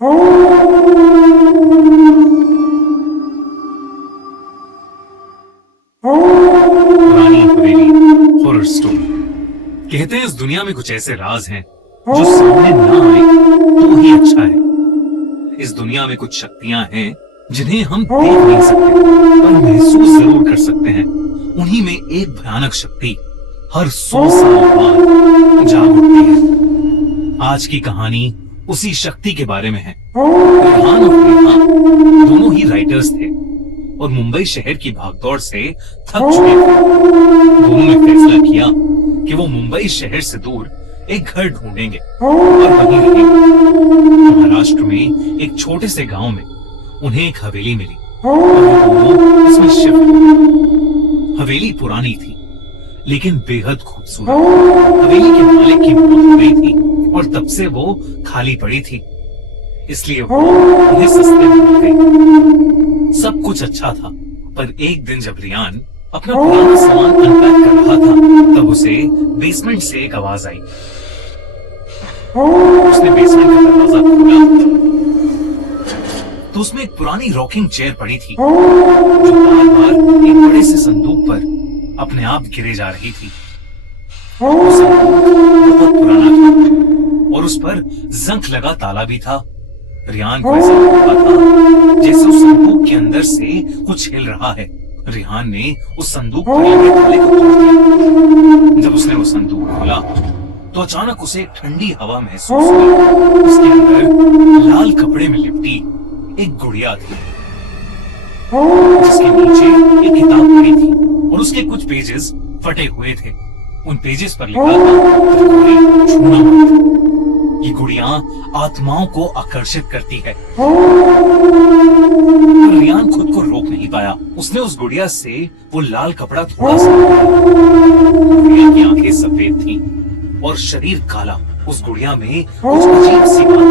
पुरानी हवेली horror story. कहते हैं इस दुनिया में कुछ ऐसे राज हैं जो सामने ना आए तो ही अच्छा है। इस दुनिया में कुछ शक्तियां हैं जिन्हें हम देख नहीं सकते पर महसूस जरूर कर सकते हैं। उन्हीं में एक भयानक शक्ति हर 100 साल बाद जाग उठती है। आज की कहानी उसी शक्ति के बारे में है। रेहान और नेहा दोनों ही राइटर्स थे और मुंबई शहर की भागदौड़ से थक चुके थे। दोनों ने फैसला किया कि वो मुंबई शहर से दूर एक घर ढूंढेंगे और वहीं रहेंगे। महाराष्ट्र में एक छोटे से गांव में उन्हें एक हवेली मिली और वो दोनों इसमें शिफ्ट हो गए। हवेली पुरानी थी लेकिन बेहद खूबसूरत। हवेली के मालिक की मौत हो गई थी और तब से वो खाली पड़ी थी, इसलिए वो उन्हें सस्ते में मिल गई। सब कुछ अच्छा था, पर एक दिन जब रियान अपना पुराना सामान अनपैक कर रहा था तब उसे बेसमेंट से एक आवाज आई। उसने बेसमेंट का दरवाजा खोला तो उसमें एक पुरानी रॉकिंग चेयर पड़ी थी जो बार बार एक बड़े से संदूक पर अपने आप गिरे जा रही थी। वो संदूक बहुत पुराना था और उस पर जंग लगा ताला भी था। रियान को ऐसा लग रहा था जैसे उस संदूक के अंदर से कुछ हिल रहा है। रियान ने उस संदूक पर लगे ताले को तोड़ दिया। जब उसने वो संदूक खोला तो अचानक उसे एक ठंडी हवा महसूस हुई। उसके अंदर लाल कपड़े में लिपटी एक गुड़िया थी जिसके नीचे एक किताब पड़ी थी और उसके कुछ पेजेस फटे हुए थे। उन पेजेस पर लिखा था, छूना मत। ये गुड़िया आत्माओं को आकर्षित करती है। रियान खुद को रोक नहीं पाया। उसने उस गुड़िया से वो लाल कपड़ा थोड़ा सा गुड़िया की आंखें सफेद थीं और शरीर काला। उस गुड़िया में कुछ अजीब सी बात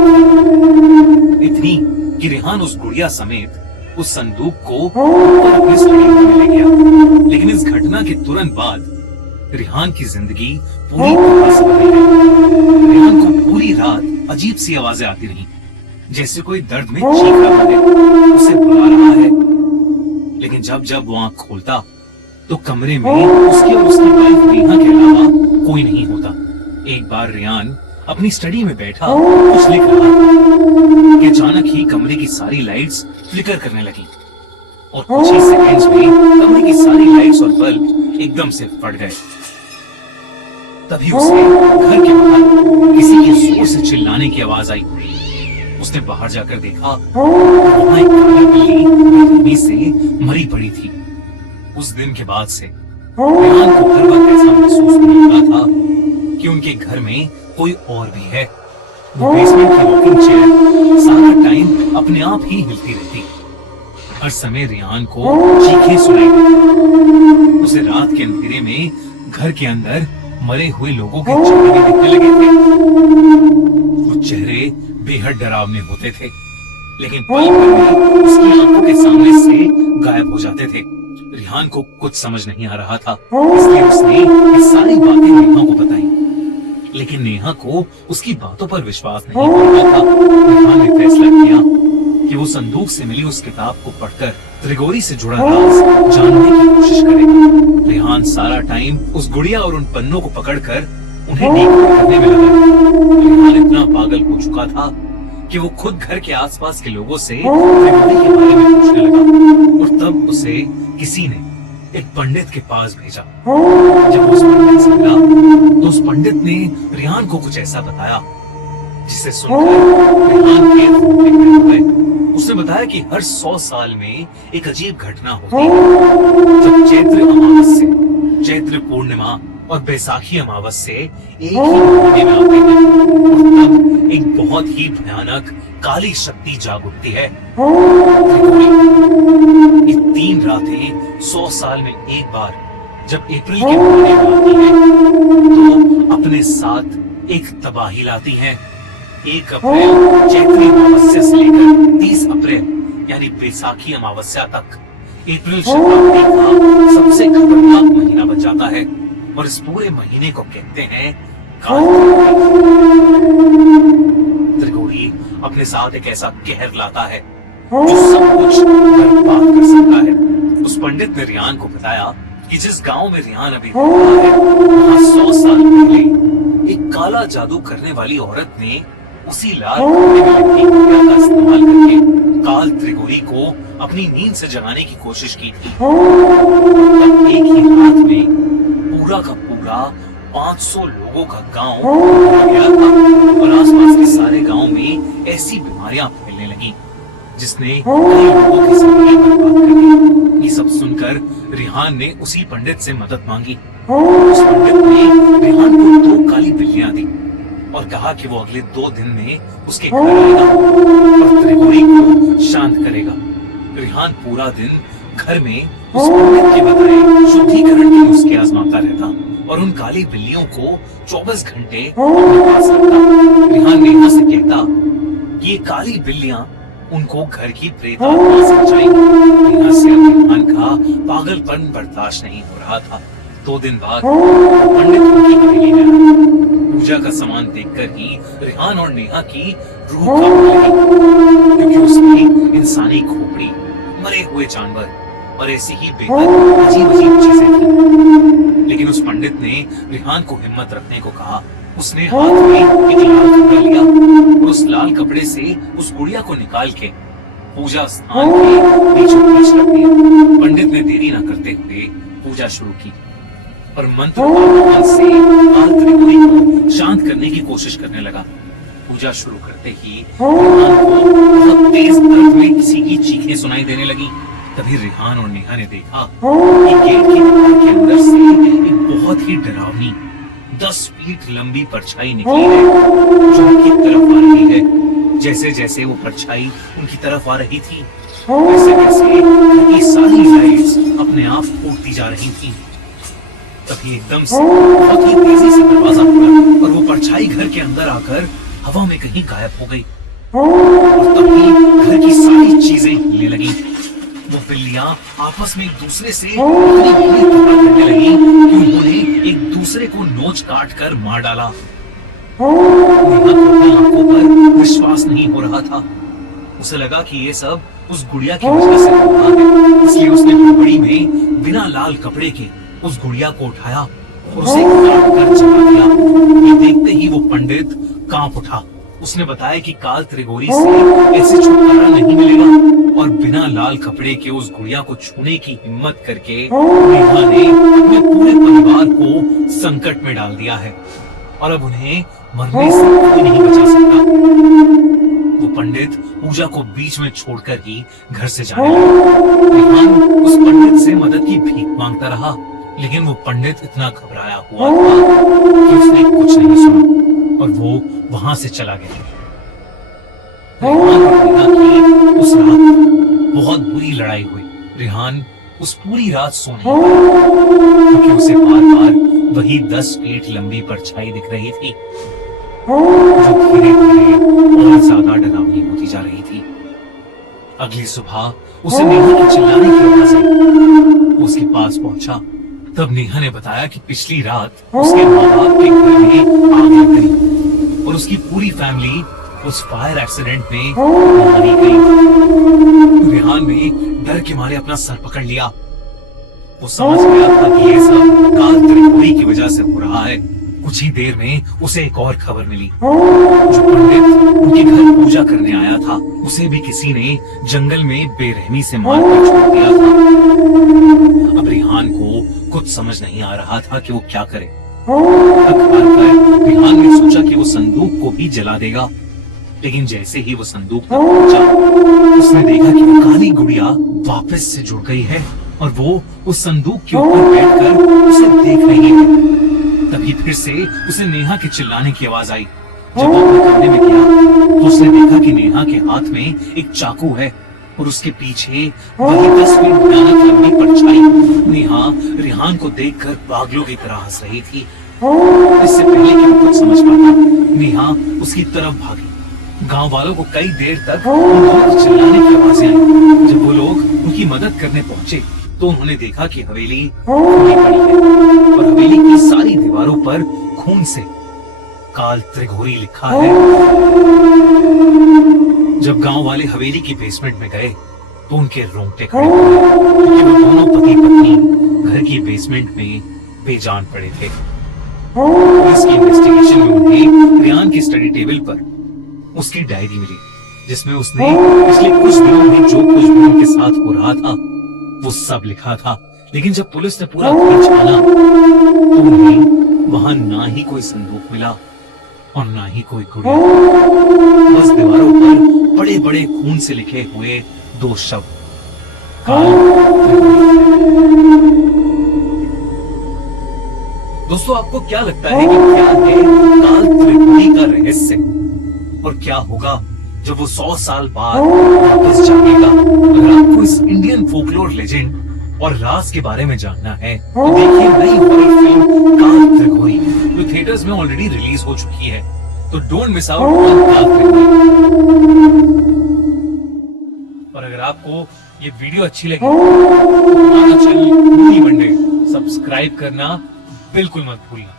थी, इतनी कि रिहान उस गुड़िया समेत उस संदूक को ऊपर अपनी स्टडी में ले गया। लेकिन इस घटना के तुरंत बाद रिहान की जिंदगी पूरी तरह से बदल गई। रिहान को पूरी रात अजीब सी आवाजें आती रहीं, जैसे कोई दर्द में चीख रहा है, उसे बुला रहा है। लेकिन जब जब वो आंख खोलता तो कमरे में उसके और उसकी वाइफ नेहा के अलावा कोई नहीं होता। एक बार रियान अपनी स्टडी में बैठा कुछ लिख रहा था कि अचानक ही कमरे की सारी लाइट्स फ्लिकर करने लगी और कुछ ही सेकंड्स में कमरे की सारी लाइट्स और बल्ब एकदम से फट गए। तभी उसे घर के बाहर किसी के जोर से चिल्लाने की आवाज आई। उसने बाहर जाकर देखा, वहां एक काली बिल्ली बेरहमी से मरी पड़ी थी। उस दिन के बाद से रेहान को हर वक्त ऐसा महसूस होने लगा था कि उनके घर में कोई और भी है। वो बेसमेंट की रॉकिंग चेयर सारा टाइम अपने आप ही हिलती रहती। हर समय रियान को चीखें सुनाई देती। उसे रात के अंधेरे में घर के अंदर मरे हुए लोगों के चेहरे दिखने लगे थे। वो चेहरे बेहद डरावने होते थे, लेकिन पल भर में उसकी आंखों के सामने से गायब हो जाते थे। रिहान को कुछ समझ नहीं आ रहा था, इसलिए उसने ये सारी बातें नेहा को बताई। लेकिन नेहा को उसकी बातों पर विश्वास नहीं हो रहा था। रेहान ने फैसला किया कि वो संदूक से मिली उस किताब को पढ़कर त्रिगोरी से जुड़ा राज जानने की कोशिश करेगा। रेहान सारा टाइम उस गुड़िया और उन पन्नों को पकड़कर उन्हें डीकोड करने में लगा। रेहान इतना पागल हो चुका था कि वो खुद घर के आसपास के लोगों से त्रिगोरी के बारे में पूछने लगा और तब उसे किसी ने एक पंडित के पास भेजा। जब उस पंडित से मिला तो उस पंडित ने रिहान को कुछ ऐसा बताया जिसे सुनकर रिहान के रोंगटे खड़े हो गए। उसने बताया कि हर 100 साल में एक अजीब घटना होती है जब चैत्र अमावस्या, चैत्र पूर्णिमा और बैसाखी अमावस्या एक ही महीने में आते हैं और तब एक बहुत ही भयानक काली शक्ति जाग उठती है। ये 3 रातें 100 साल में एक बार जब अप्रैल के महीने में आती है तो अपने साथ एक तबाही लाती है। 1 अप्रैल चैत्री अमावस्या से लेकर 30 अप्रैल यानी बैसाखी अमावस्या तक अप्रैल शताब्दी का सबसे खतरनाक महीना बन जाता है और इस पूरे महीने को कहते हैं काल त्रिगोरी। अपने साथ एक ऐसा कहर लाता है जो सब कुछ बर्बाद कर सकता है। उस पंडित ने रिहान को बताया कि जिस गांव में रिहान अभी रह रहा है, वहां 100 साल पहले एक काला जादू करने वाली औरत ने उसी लाल कपड़े में लगी गुड़िया का इस्तेमाल करके काल त्रिगोरी को अपनी नींद से जगाने की कोशिश की थी। तब एक ही रात में पूरा का पूरा 500 लोगों का गांव मर गया था और आसपास के सारे गांव में ऐसी बीमारियां फैलने लगी जिसने कई लोगों की जिंदगी बर्बाद कर दी। ये सब सुनकर रिहान ने उसी पंडित से मदद मांगी। उस पंडित ने रिहान को 2 काली बिल्लियां दी और कहा कि वो अगले 2 दिन में उसके घर आएगा और त्रिगोरी को शांत करेगा। रिहान पूरा दिन घर में उस पंडित के बताए शुद्धिकरण के नुस्खे आजमाता रहता और उन काली बिल्लियों को 24 घंटे अपने पास रखता। रिहान नेहा से कहता कि ये काली बिल्लियां उनको घर की प्रेतात्मा समझाएंगी। नेहा से रिहान का पागलपन बर्दाश्त नहीं हो रहा था। 2 दिन बाद पंडित उनकी हवेली में आया। पूजा का सामान देखकर ही रिहान और नेहा की रूह कांपने लगी, क्योंकि उसमें इंसानी खोपड़ी, मरे हुए जानवर और ऐसी ही बेहद अजीब-अजीब चीजें थी। लेकिन उस पंडित ने रिहान को हिम्मत रखने को कहा। उसने हाथ में एक लाल कपड़ा लिया और उस लाल कपड़े से उस गुड़िया को निकाल के पूजा स्थान के बीचों बीच रख दिया। पंडित ने देरी न करते हुए पूजा शुरू की और मंत्र और से काल त्रिगोरी को शांत करने की कोशिश करने लगा। पूजा शुरू करते ही रिहान को बहुत तेज दर्द में किसी की चीखें सुनाई देने लगी। तभी रिहान और नेहा ने देखा कि गेट की दीवार के अंदर से एक बहुत ही डरावनी 10 फीट लंबी परछाई निकली है जो उनकी तरफ आ रही है। जैसे जैसे वो परछाई उनकी तरफ आ रही थी, वैसे वैसे उनकी सारी लाइट्स अपने आप फूटती जा रही थी। तभी एकदम से बहुत ही तेजी से दरवाजा खुला और वो परछाई घर के अंदर आकर हवा में कहीं गायब हो गई और तभी घर की सारी चीजें हिलने लगी। वो बिल्लियां आपस में एक दूसरे से इतनी बुरी तरह लड़ने लगी कि उन्होंने एक दूसरे को नोच काट कर मार डाला। नेहा को अपनी आंखों पर विश्वास नहीं हो रहा था। उसे लगा कि ये सब उस गुड़िया की वजह से हो रहा है, इसलिए उसने हड़बड़ी में बिना लाल कपड़े के उस गुड़िया को उठाया और उसे काट कर जला दिया। ये देखते ही वो पंडित कांप उठा। उसने बताया कि काल त्रिगोरी से ऐसे छुटकारा नहीं मिलेगा और बिना लाल कपड़े के उस गुड़िया को छूने की हिम्मत करके नेहा ने अपने पूरे परिवार को संकट में डाल दिया है और अब उन्हें मरने से कोई नहीं बचा सकता। वो पंडित पूजा को बीच में छोड़कर ही घर से जाने लगा। रिहान उस पंडित से मदद की भीख मांगता रहा, लेकिन वो पंडित इतना घबराया हुआ था कि उसने कुछ नहीं सुना और वो वहां से चला गया। रिहान और नेहा की उस रात बहुत बुरी लड़ाई हुई। रिहान उस पूरी रात सो नहीं पाया क्योंकि उसे बार बार वही 10 फीट लंबी परछाई दिख रही थी जो धीरे धीरे और ज्यादा डरावनी होती जा रही थी। अगली सुबह उसे नेहा के चिल्लाने की आवाज आई। उसके पास पहुंचा तब नेहा ने बताया कि पिछली रात उसके माँ बाप के घर में आग लग गई और उसकी पूरी फैमिली उस फायर एक्सीडेंट में मारी गई। रिहान ने डर के मारे अपना सर पकड़ लिया। वो समझ गया था कि ये सब काल त्रिगोरी की वजह से हो रहा है। कुछ ही देर में उसे एक और खबर मिली। जो पंडित उनके घर पूजा करने आया था, उसे भी किसी ने जंगल में बेरहमी से मारकर छोड़ दिया था। अब रिहान को कुछ समझ नहीं आ रहा था कि वो क्या करे। थक हार कर रिहान ने सोचा कि वो संदूक को भी जला देगा, लेकिन जैसे ही वो संदूक तक पहुंचा, उसने देखा कि वो काली गुड़िया वापस से जुड़ गई है और वो उस संदूक के ऊपर बैठकर उसे देख रही है। तभी फिर से उसे नेहा के चिल्लाने की आवाज आई। जब वो अपने कमरे में गया तो उसने देखा कि नेहा के हाथ में एक चाकू है और उसके पीछे वही 10 फीट भयानक लंबी परछाई। नेहा रिहान को देखकर पागलों की तरह हंस रही थी। इससे पहले कि वो कुछ समझ पाता, नेहा उसकी तरफ भागी। गांव वालों को कई देर तक उनकी चिल्लाने की आवाजें आई। जब वो लोग उनकी मदद करने पहुंचे तो उन्होंने देखा कि हवेली खुली पड़ी है और हवेली की सारी दीवारों पर खून से काल त्रिगोरी लिखा है। जब गांव वाले हवेली की बेसमेंट में गए तो उनके रोंगटे खड़े हो गए, क्योंकि वो दोनों पति पत्नी घर की बेसमेंट में बेजान पड़े थे। पुलिस की इन्वेस्टिगेशन में उन्हें रेयान के स्टडी टेबल पर उसकी डायरी मिली, जिसमें उसने पिछले कुछ दिनों में जो कुछ भी उनके साथ हो रहा था वो सब लिखा था। लेकिन जब पुलिस ने पूरा घर छाना तो उन्हें वहां ना ही कोई संदूक मिला और ना ही कोई गुड़िया। बस दीवारों पर बड़े बड़े खून से लिखे हुए 2 शब्द, काल त्रिपुरी। दोस्तों, आपको क्या लगता है कि क्या है काल त्रिपुरी का रहस्य, और क्या होगा जब वो 100 साल बाद वापस जाएगा? अगर आपको इस इंडियन फोकलोर लेजेंड और राज के बारे में जानना है तो देखिए नई हॉरर फिल्म काल त्रिपुरी, जो थिएटर्स में ऑलरेडी रिलीज हो चुकी है। तो डोंट मिस आउट ऑन काल त्रिपुरी। और अगर आपको ये वीडियो अच्छी लगी तो हमारा चैनल मूवी मंडे सब्सक्राइब करना बिल्कुल मत भूलना।